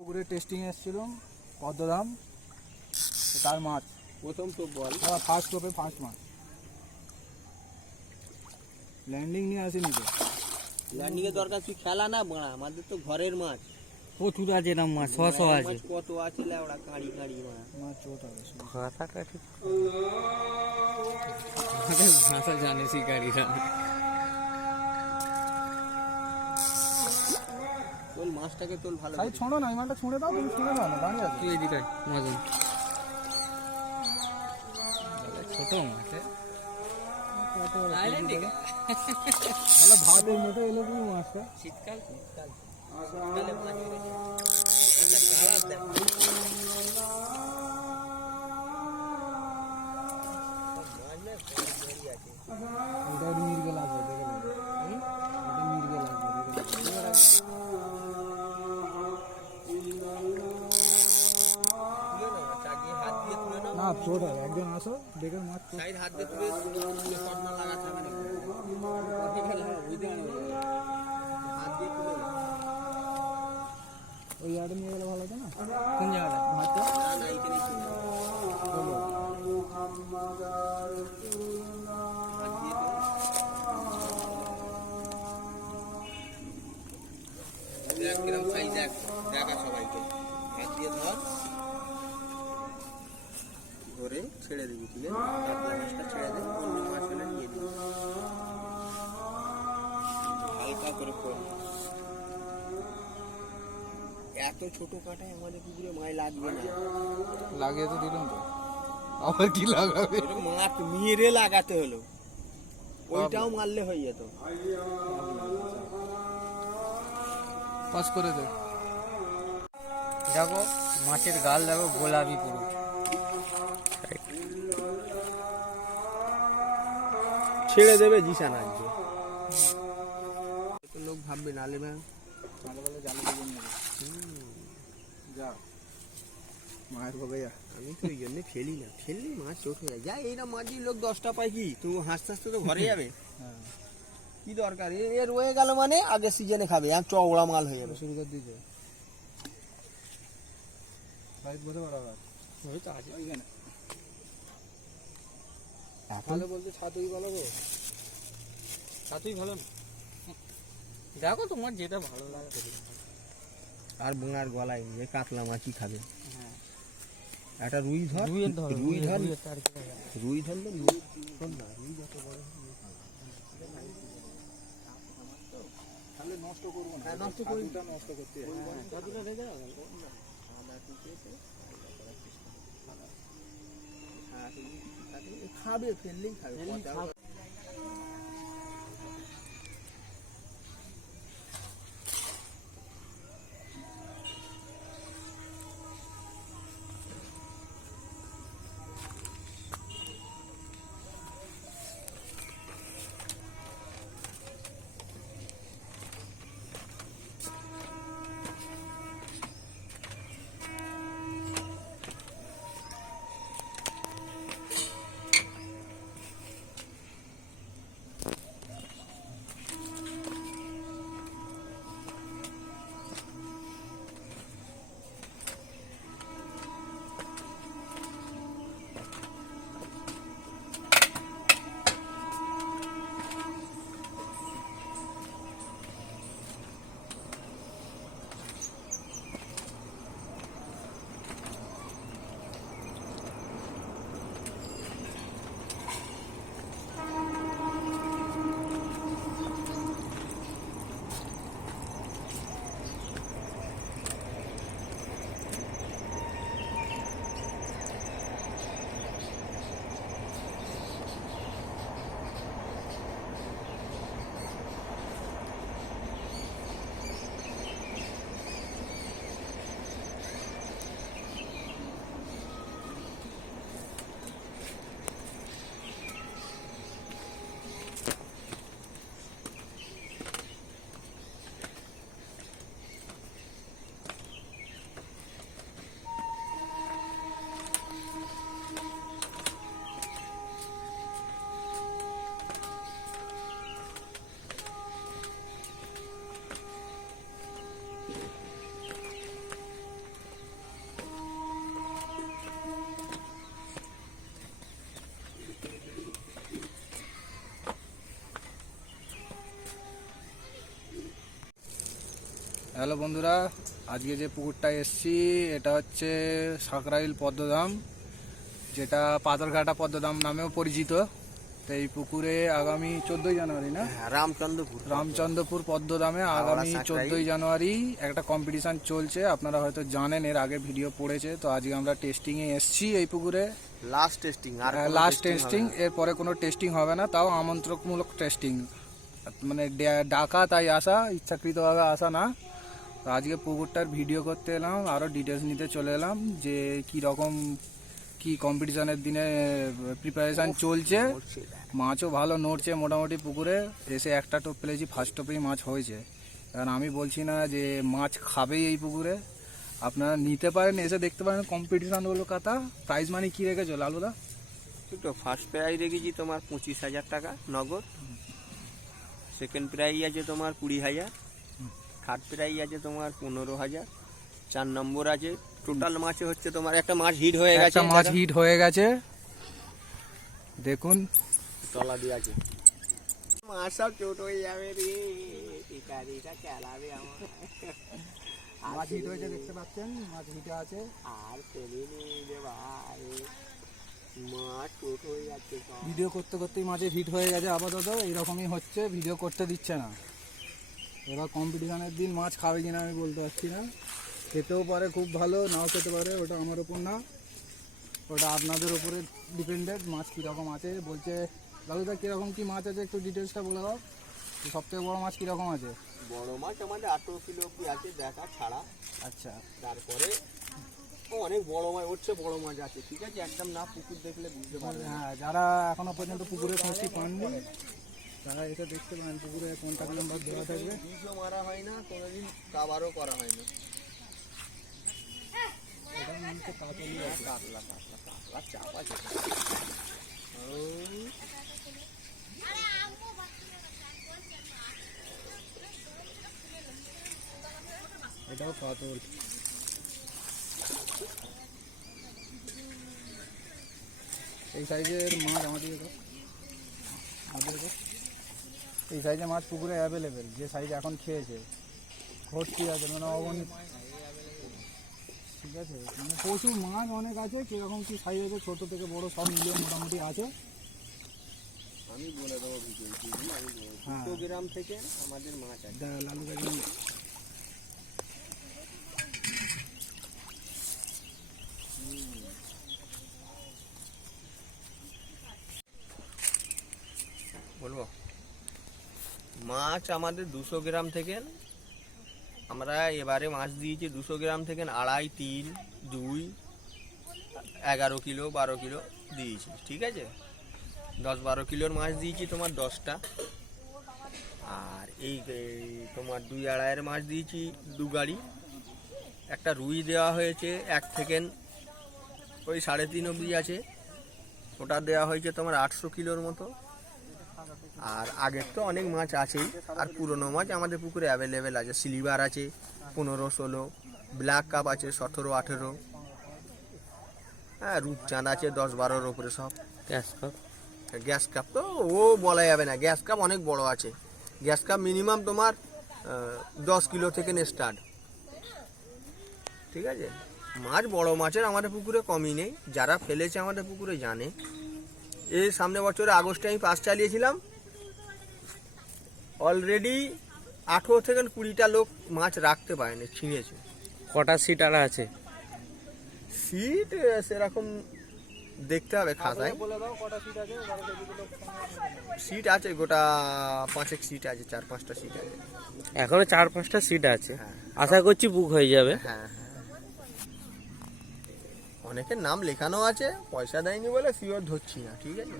পুকুরে টেস্টিং এসেছিলাম পদ্মধাম তার মাছ। প্রথম তো বল। আবার ফার্স্ট টোপে ফার্স্ট মাছ। ল্যান্ডিং নিয়ে আসেনি তো? ল্যান্ডিং এর দরকার তুই খেলা না বাড়া আমাদের তো ঘরের মাছ। প্রচুর আছে এরকম মাছ ছ ছ আছে। মাছ কত আছে লেওড়া কাঁড়ি কাঁড়ি বাড়া মাছ চোট হবে শুধু। ভাষাটা ঠিক ভাষা জানে শিকারীরা। মাছটাকে তোল ভালো তাই ছোঁড়ো না এই মাছটা ছুঁড়ে দাও তুমি ছুঁড়ে দাও না দাঁড়িয়ে আছে। তুই এদিকে মজন ছোট মাছ। তাহলে ভাতের মতো এলো তুমি মাছটা। শীতকাল শীতকাল। শীতকালে না হবে একজন আসো দেখে মাছ সাইড হাত দিয়ে তুলে শট না লাগাতে হবে নাকি? হাত দিয়ে তুলে ওই ইয়ার্ডে নিয়ে গেলে ভালো হতো না? কোন জায়গাটা ভাতটা ছেড়ে দিবি ঠিক আছে? কাতলা মাছটা ছেড়ে দে অন্য মাছ হলে নিয়ে দিবি হালকা করে কর এত ছোট কাটায় আমাদের পুকুরে মাছ লাগবে না। লাগিয়ে তো দিলাম তো। আবার কি লাগাবে? মাছ মেরে লাগাতে হলো। ওইটাও মারলে হয়ে যেত। পাস করে দে। দেখো মাছের গাল দেখো গোলাপি পুরো। ছেড়ে দেবে জিসান আজকে তো লোক ভাববে নালে ম্যাম সকালবেলা জালে দিয়ে নেবে যা মায়ের ভাবে যা আমি তো ওই জন্য ফেলি না ফেললি মাছ চোট হয়ে যায় যা এইটা মাঝি লোক দশটা পায় কি তো হাসতে হাসতে তো ঘরে যাবে হ্যাঁ কি দরকার এ এ রয়ে গেল মানে আগের সিজনে খাবে আর চওড়া মাল হয়ে যাবে শুরু করে দিয়েছে সাইড বসে বড় গাছ ওই তো আছে ওইখানে তাহলে বলতে ছাতুই ভালো গো তাতেই ভালো দেখো তোমার যেটা ভালো লাগে আর বোনার গলায় যে কাতলা মাছই খাবে। হ্যাঁ। একটা রুই ধর রুইয়ের ধর রুই ধর? রুই রুই রুই যত বড় রুই। তাহলে নষ্ট করব না। হ্যাঁ। নষ্ট করতে হয়। ছাতুটা রেখে দাও। খাবে ফেললেই খাবে হ্যালো বন্ধুরা আজকে যে পুকুরটা এসছি এটা হচ্ছে সাঁকরাইল পদ্মধাম যেটা পাথরঘাটা পদ্মধাম নামেও পরিচিত। তো এই পুকুরে আগামী চোদ্দোই জানুয়ারি না? হ্যাঁ, রামচন্দ্রপুর রামচন্দ্রপুর পদ্মধামে আগামী। চোদ্দোই জানুয়ারি একটা কম্পিটিশান চলছে আপনারা হয়তো জানেন এর আগে ভিডিও পড়েছে তো আজকে আমরা টেস্টিংয়ে এসছি এই পুকুরে। লাস্ট টেস্টিং আর লাস্ট টেস্টিং এরপরে কোনো টেস্টিং হবে না তাও আমন্ত্রণমূলক টেস্টিং মানে ডাকা তাই আসা ইচ্ছাকৃতভাবে আসা না। তো আজকে পুকুরটার ভিডিও করতে এলাম আরও ডিটেলস নিতে চলে এলাম যে কি রকম কি কম্পিটিশনের দিনে প্রিপারেশান চলছে। মাছও ভালো নড়ছে মোটামুটি পুকুরে। এসে একটা টোপ পেলেছি ফার্স্ট টোপেই মাছ হয়েছে। কারণ আমি বলছি না যে মাছ খাবেই এই পুকুরে। আপনারা নিতে পারেন এসে দেখতে পারেন কম্পিটিশান হলো কথা প্রাইজ মানি কী রেখেছো লালুদা? তো ফার্স্ট প্রাইজ রেখেছি তোমার পঁচিশ হাজার টাকা নগদ। সেকেন্ড প্রাইজ আছে তোমার কুড়ি হাজার। থার্ড প্রাইজ আছে তোমার পনেরো হাজার। চার নম্বর আছে। টোটাল মাছে হচ্ছে তোমার একটা মাছ হিট হয়ে গেছে মাছ হিট হয়ে গেছে। দেখুন। তলা দিয়ে আছে। মাছ সব চোট হয়ে যাবে রে। টিকারিটা চালাবে আমার মাছ হিট হয়েছে দেখতে পাচ্ছেন? মাছ হিটে আছে। আর ফেলিনি রে ভাই ভিডিও করতে করতেই মাছের হিট হয়ে গেছে। আপাতত এইরকমই হচ্ছে ভিডিও করতে দিচ্ছে না। এবার কম্পিটিশনের দিন মাছ খাবে কিনা আমি বলতে পারছি না। খেতেও পারে খুব ভালো নাও খেতে পারে ওটা আমার ওপর না। ওটা আপনাদের ওপরে ডিপেন্ডেড মাছ কীরকম আছে? বলছে দাদুদা কীরকম কী মাছ আছে? একটু ডিটেলসটা বলে দাও। সব থেকে বড়ো মাছ কীরকম আছে? বড় মাছ আমাদের আঠেরো কিলো কি আছে? দেখা ছাড়া। আচ্ছা। তারপরে অনেক বড় মাছ হচ্ছে বড় মাছ আছে ঠিক আছে? একদম না পুকুর দেখলে বুঝতে পারবে হ্যাঁ যারা এখনও পর্যন্ত পুকুরে ফাঁসি পাননি তারা এটা দেখতে পারেন পুকুরে কন্ট্যাক্ট নাম্বার দেওয়া থাকবে। বীজও মারা হয় না কোনোদিন কাবারও করা হয় না। কাতলা কাতলা কাতলা চাপ আছে এটাও কাতল এই সাইজের মাছ আমাদের আমাদের। এই সাইজে মাছ পুকুরে অ্যাভেলেবেল যে সাইজ এখন খেয়েছে। ভর্তি আছে মানে অগণিত ঠিক আছে? মানে প্রচুর মাছ অনেক আছে কীরকম কী সাইজ আছে ছোটো থেকে বড় সব মিলিয়ে মোটামুটি আছে। আমি বলে দেবো হ্যাঁ। গ্রাম থেকে আমাদের মাছ আছে। লালু গাড়ি বলব মাছ আমাদের দুশো গ্রাম থেকে। আমরা এবারে মাছ দিয়েছি দুশো গ্রাম থেকে আড়াই, তিন, দুই, এগারো কিলো, বারো কিলো দিয়েছি, ঠিক আছে? দশ, বারো কিলোর মাছ দিয়েছি তোমার দশটা। আর এই তোমার দুই আড়াইয়ের মাছ দিয়েছি দু গাড়ি। একটা রুই দেওয়া হয়েছে এক থেকে, ওই সাড়ে তিন অবধি আছে। ওটা দেওয়া হয়েছে তোমার আটশো কিলোর মতো। আর আগের তো অনেক মাছ আছেই। আর পুরনো মাছ আমাদের পুকুরে অ্যাভেলেবেল আছে। সিলিভার আছে পনেরো ষোলো ব্ল্যাক কাপ আছে সতেরো আঠেরো। হ্যাঁ রূপচাঁদ আছে দশ বারোর ওপরে সব। গ্যাস কাপ গ্যাস কাপ তো ও বলা যাবে না। গ্যাস কাপ অনেক বড় আছে। গ্যাস কাপ মিনিমাম তোমার দশ কিলো থেকে নে স্টার্ট ঠিক আছে? মাছ বড় মাছের আমাদের পুকুরে কমই নেই। যারা ফেলেছে আমাদের পুকুরে জানে। এই সামনে বছরে আগস্টে আমি পাস চালিয়েছিলাম। অলরেডি আঠেরো থেকে কুড়িটা লোক মাছ রাখতে পারেনি ছিঁড়েছে। কটা সিট আর আছে? সিট সেরকম দেখতে হবে খাতায়। বলে দাও কটা সিট আছে বারো কেজিগুলো সিট আছে গোটা পাঁচেক সিট আছে চার পাঁচটা সিট আছে। এখনও চার পাঁচটা সিট আছে? হ্যাঁ। আশা করছি বুক হয়ে যাবে। হ্যাঁ হ্যাঁ। অনেকের নাম লেখানো আছে পয়সা দেয়নি বলে সিওর ধরছি না ঠিক আছে?